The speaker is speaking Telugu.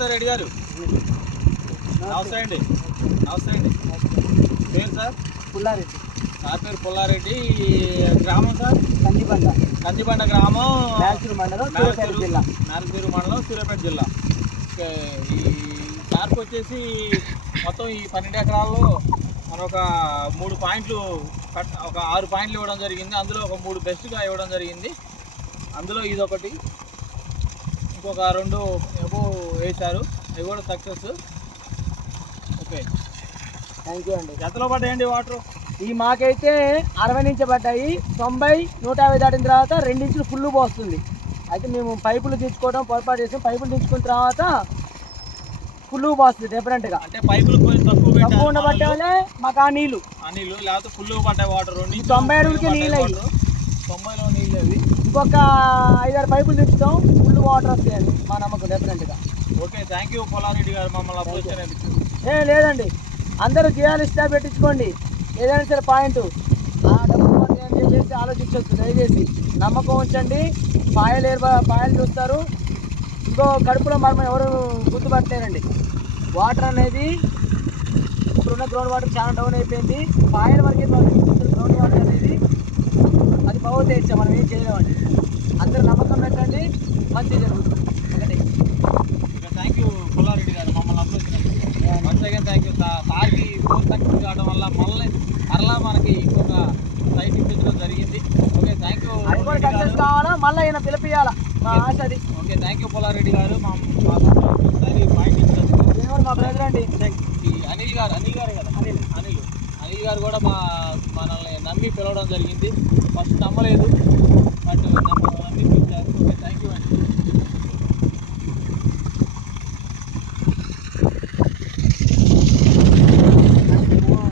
నమస్తే రెడ్డి గారు. నమస్తే అండి. నమస్తే అండి. పేరు సార్? పుల్లారెడ్డి. నా పేరు పుల్లారెడ్డి. గ్రామం సార్? కందిబండ. కందిబండ గ్రామం. రాయచూరు మండలం సూర్యాపేట జిల్లా. నారసూరు మండలం సూర్యాపేట జిల్లా. ఈ సార్కి వచ్చేసి మొత్తం ఈ పన్నెండు ఎకరాల్లో మనం ఒక మూడు పాయింట్లు కట్ ఒక ఆరు పాయింట్లు ఇవ్వడం జరిగింది. అందులో ఒక మూడు బెస్ట్గా ఇవ్వడం జరిగింది. అందులో ఇదొకటి. ఇంకొక రెండు ఏవో వేశారు. అవి కూడా సక్సెస్. ఓకే. థ్యాంక్ యూ అండి. ఎంతలో పడ్డాయండి వాటర్? ఈ మాకైతే అరవై నుంచి పడ్డాయి. తొంభై నూట యాభై దాటిన తర్వాత రెండించులు ఫుల్ పోస్తుంది. అయితే మేము పైపులు దించుకోవడం పొరపాటు చేసాం పైపులు దించుకున్న తర్వాత ఫుల్ పోస్తుంది డెఫరెంట్గా అంటే పైపులు తక్కువ ఉండబట్టే వాళ్ళు. మాకు. ఆ నీళ్ళు ఆ నీళ్ళు లేకపోతే ఫుల్ పడ్డాయి వాటర్. తొంభై అడుగులకి నీళ్ళు అయ్యి. తొంభైలో నీళ్ళు అవి ఇంకొక ఐదారు పైపులు దించుతాం ఫుల్ వాటర్ వస్తాయండి మా నమ్మకం డెఫరెంట్గా okay thank you Polareddy garu మమ్మల్ని ఏ లేదండి. అందరూ చేయాలి ఇష్టా పెట్టించుకోండి. ఏదైనా సరే పాయింట్ ఆ అని చెప్పేసి ఆలోచించవచ్చు దయచేసి. నమ్మకం ఉంచండి. పాయలు ఏర్ప పాయలు చూస్తారు. ఇంకో కడుపులో మర్మం ఎవరు గుర్తుపట్టలేరండి. వాటర్ అనేది ఇప్పుడున్న గ్రౌండ్ వాటర్ చాలా డౌన్ అయిపోయింది. పాయల వరకే గ్రౌండ్ వాటర్ అనేది అది బాగోతే ఇచ్చా చేయలేమండి అందరూ నమ్మకం పెట్టండి మంచి జరుగుతుంది. ఒకటి. థ్యాంక్ యూ పుల్లారెడ్డి గారు మమ్మల్ని approach once again thank you సార్కి ఫోర్ సక్సెస్ కావడం వల్ల మళ్ళీ మరలా మనకి ఇంకొక సైట్ ఇప్పించడం జరిగింది. ఓకే థ్యాంక్ యూ సక్సెస్ కావాలా? మళ్ళీ ఈయన పిలిపియాలా మా ఆశ అది ఓకే థ్యాంక్ యూ పుల్లారెడ్డి గారు. మా ఒకసారి పాయింట్ ఇచ్చినందుకు. మా బ్రదర్ అండి. అనిల్ గారు అనిల్ గారే కదా? అనిల్. అనిల్. అనిల్ గారు కూడా మా మనల్ని నమ్మి పిలవడం జరిగింది. ఫస్ట్ నమ్మలేదు. అటు